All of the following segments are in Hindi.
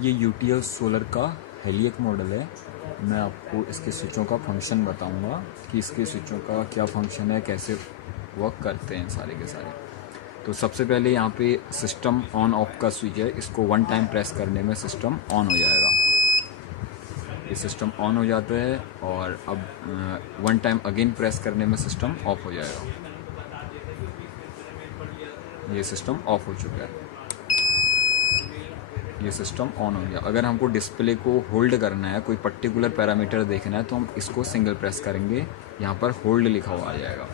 ये यूटीएल सोलर का हेलियक मॉडल है। मैं आपको इसके स्विचों का फंक्शन बताऊंगा कि इसके स्विचों का क्या फंक्शन है, कैसे वर्क करते हैं सारे के सारे। तो सबसे पहले यहाँ पे सिस्टम ऑन ऑफ का स्विच है, इसको वन टाइम प्रेस करने में सिस्टम ऑन हो जाएगा। ये सिस्टम ऑन हो जाता है और अब वन टाइम अगेन प्रेस करने में सिस्टम ऑफ हो जाएगा। ये सिस्टम ऑफ हो चुका है, ये सिस्टम ऑन हो गया। अगर हमको डिस्प्ले को होल्ड करना है, कोई पर्टिकुलर पैरामीटर देखना है, तो हम इसको सिंगल प्रेस करेंगे, यहाँ पर होल्ड लिखा हुआ आ जाएगा।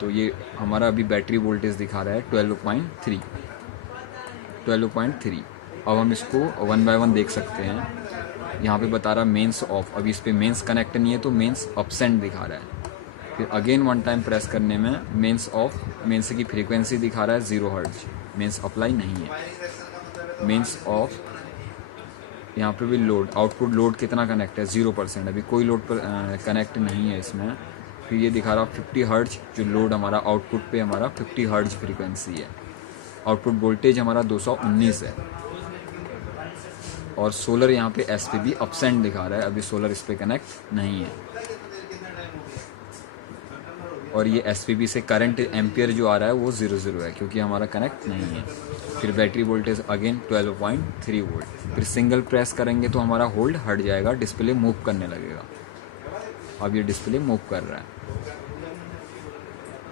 तो ये हमारा अभी बैटरी वोल्टेज दिखा रहा है 12.3। अब हम इसको वन बाय वन देख सकते हैं। यहाँ पे बता रहा मेंस ऑफ, अभी इस पर मेंस कनेक्ट नहीं है तो मेंस अपसेंट दिखा रहा है। फिर अगेन वन टाइम प्रेस करने में मेंस ऑफ, मेंस की फ्रीक्वेंसी दिखा रहा है 0 हर्ट्ज, मेंस अप्लाई नहीं है। मेंस ऑफ, यहाँ पे भी लोड, आउटपुट लोड कितना कनेक्ट है 0%, अभी कोई लोड पर कनेक्ट नहीं है इसमें। फिर ये दिखा रहा 50 हर्ट्ज, जो लोड हमारा आउटपुट पे हमारा 50 हर्ट्ज फ्रीक्वेंसी है। आउटपुट वोल्टेज हमारा 219 है। और सोलर यहाँ पे एसपीबी अपसेंट दिखा रहा है, अभी सोलर इस पर कनेक्ट नहीं है। और ये एसपीबी से करंट एम्पियर जो आ रहा है वो 0 है, क्योंकि हमारा कनेक्ट नहीं है। फिर बैटरी वोल्टेज अगेन 12.3 वोल्ट। फिर सिंगल प्रेस करेंगे तो हमारा होल्ड हट जाएगा, डिस्प्ले मूव करने लगेगा। अब ये डिस्प्ले मूव कर रहा है।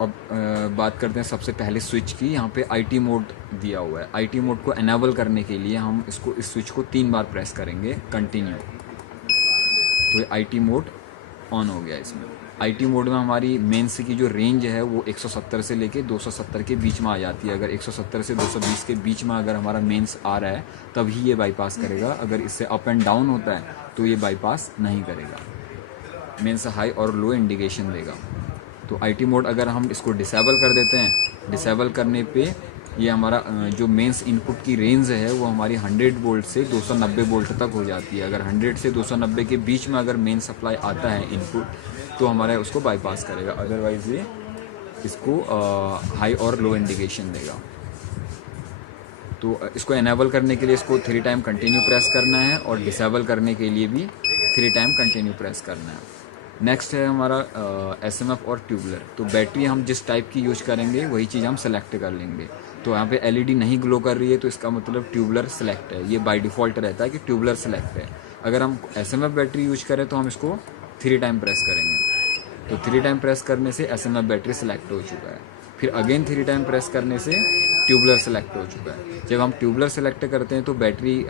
अब बात करते हैं सबसे पहले स्विच की। यहाँ पे आईटी मोड दिया हुआ है। आईटी मोड को एनेबल करने के लिए हम इसको, इस स्विच को 3 बार प्रेस करेंगे कंटिन्यू, तो ये आईटी मोड ऑन हो गया। इसमें आईटी मोड में हमारी मेंस की जो रेंज है वो 170 से लेके 270 के बीच में आ जाती है। अगर 170 से 220 के बीच में अगर हमारा मेंस आ रहा है तभी ये बाईपास करेगा। अगर इससे अप एंड डाउन होता है तो ये बाईपास नहीं करेगा। मेंस हाई और लो इंडिकेशन देगा। तो आईटी मोड अगर हम इसको डिसेबल कर देते हैं, डिसेबल करने पे ये हमारा जो मेंस इनपुट की रेंज है वो हमारी 100 वोल्ट से 290 वोल्ट तक हो जाती है। अगर 100 से 290 के बीच में अगर मेन सप्लाई आता है इनपुट, तो हमारा उसको बाईपास करेगा। अदरवाइज ये इसको हाई और लो इंडिकेशन देगा। तो इसको एनेबल करने के लिए इसको 3 टाइम कंटिन्यू प्रेस करना है और डिसेबल करने के लिए भी 3 टाइम कंटिन्यू प्रेस करना है। नेक्स्ट है हमारा एसएमएफ और ट्यूबलर। तो बैटरी हम जिस टाइप की यूज करेंगे वही चीज़ हम सेलेक्ट कर लेंगे। तो यहाँ पे एलईडी नहीं ग्लो कर रही है तो इसका मतलब ट्यूबलर सेलेक्ट है। ये बाय डिफ़ॉल्ट रहता है कि ट्यूबलर सेलेक्ट है। अगर हम एसएमएफ बैटरी यूज करें तो हम इसको 3 टाइम प्रेस करेंगे। तो 3 टाइम प्रेस करने से एसएमएफ बैटरी सेलेक्ट हो चुका है। फिर अगेन 3 टाइम प्रेस करने से ट्यूबलर सेलेक्ट हो चुका है। जब हम ट्यूबलर सेलेक्ट करते हैं तो बैटरी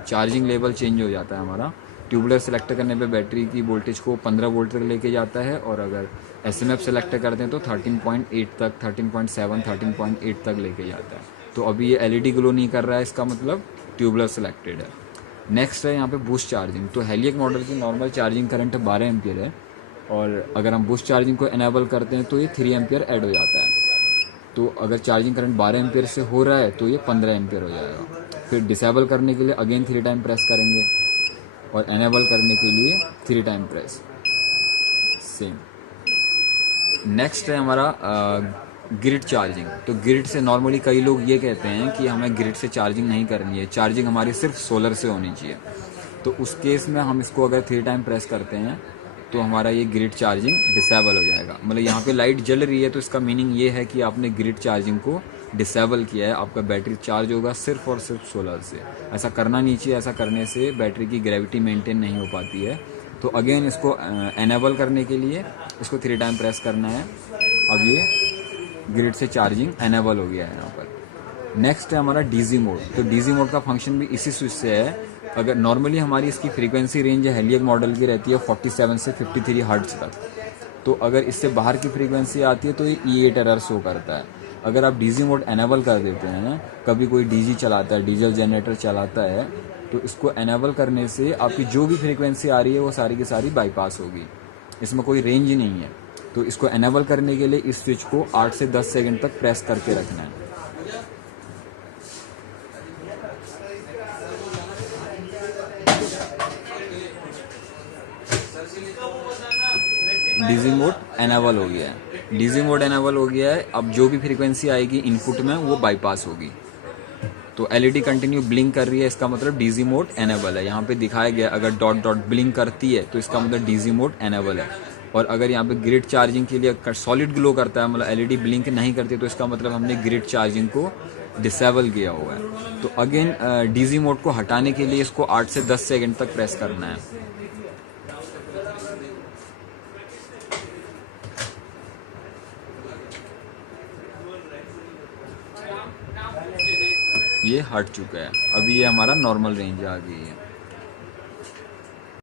चार्जिंग लेवल चेंज हो जाता है हमारा। ट्यूबलर सेलेक्ट करने पे बैटरी की वोल्टेज को 15 वोल्ट तक लेके जाता है, और अगर एसएमएफ सेलेक्ट करते हैं तो 13.8 तक, 13.7, 13.8 तक लेके जाता है। तो अभी ये एलईडी ग्लो नहीं कर रहा है, इसका मतलब ट्यूबलर सेलेक्टेड है। नेक्स्ट है यहाँ पे बूस्ट चार्जिंग। तो हेलियक मॉडल की नॉर्मल चार्जिंग करंट 12 एम्पियर है, और अगर हम बूस्ट चार्जिंग को एनेबल करते हैं तो ये 3 एम्पियर ऐड हो जाता है। तो अगर चार्जिंग करंट 12 एम्पियर से हो रहा है तो ये 15 एम्पियर हो जाएगा। फिर डिसेबल करने के लिए अगेन 3 टाइम प्रेस करेंगे, और एनेबल करने के लिए 3 टाइम प्रेस सेम। नेक्स्ट है हमारा ग्रिड चार्जिंग। तो ग्रिड से नॉर्मली कई लोग ये कहते हैं कि हमें ग्रिड से चार्जिंग नहीं करनी है, चार्जिंग हमारी सिर्फ सोलर से होनी चाहिए। तो उस केस में हम इसको अगर 3 टाइम प्रेस करते हैं तो हमारा ये ग्रिड चार्जिंग डिसेबल हो जाएगा। मतलब यहाँ पे लाइट जल रही है तो इसका मीनिंग ये है कि आपने ग्रिड चार्जिंग को डिसेबल किया है। आपका बैटरी चार्ज होगा सिर्फ और सिर्फ सोलर से। ऐसा करना नहीं चाहिए, ऐसा करने से बैटरी की ग्रेविटी मेंटेन नहीं हो पाती है। तो अगेन इसको एनेबल करने के लिए इसको 3 टाइम प्रेस करना है। अब ये ग्रिड से चार्जिंग एनेबल हो गया है यहाँ पर। नेक्स्ट है हमारा डीजी मोड। तो डीजी मोड का फंक्शन भी इसी स्विच से है। अगर नॉर्मली हमारी इसकी फ्रीक्वेंसी रेंज हेलियक मॉडल की रहती है 47 से 53 हर्ट्ज तक। तो अगर इससे बाहर की फ्रीक्वेंसी आती है तो ये E8 एरर शो करता है। अगर आप डीजी मोड एनेबल कर देते हैं ना, कभी कोई डीजी चलाता है, डीजल जनरेटर चलाता है, तो इसको एनेबल करने से आपकी जो भी फ्रीक्वेंसी आ रही है वो सारी की सारी बाईपास होगी। इसमें कोई रेंज ही नहीं है। तो इसको एनेबल करने के लिए इस स्विच को 8 से 10 सेकंड तक प्रेस करके रखना है। डीजी मोड एनेबल हो गया है। डीजी मोड एनेबल हो गया है। अब जो भी फ्रीक्वेंसी आएगी इनपुट में वो बाईपास होगी। तो एलईडी कंटिन्यू ब्लिंक कर रही है, इसका मतलब डीजी मोड एनेबल है। यहाँ पे दिखाया गया अगर डॉट डॉट ब्लिंक करती है तो इसका मतलब डीजी मोड एनेबल है। और अगर यहाँ पे ग्रिड चार्जिंग के लिए सॉलिड ग्लो करता है, मतलब एलईडी ब्लिंक नहीं करती, तो इसका मतलब हमने ग्रिड चार्जिंग को डिसेबल किया हुआ है। तो अगेन डीजी मोड को हटाने के लिए इसको 8 से 10 सेकंड तक प्रेस करना है। ये हट चुका है, अभी ये हमारा नॉर्मल रेंज आ गई है।